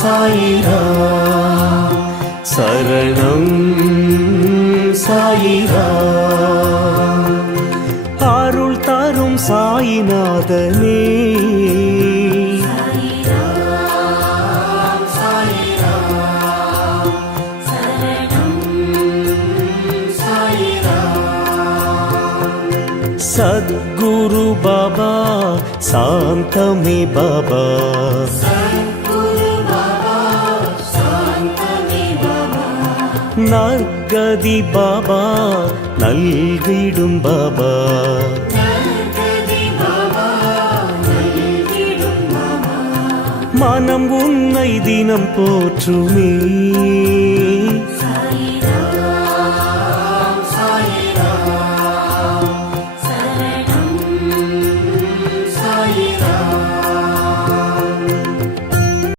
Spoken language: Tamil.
சாயிராம் சரணம் சாயிராம். அருள் தரும் சாயிநாதனே சத்குரு பாபா சாந்தமே பாபா நற்கதி பாபா நல்கிடும் பாபா மனம் உன்னை தினம் போற்றுமே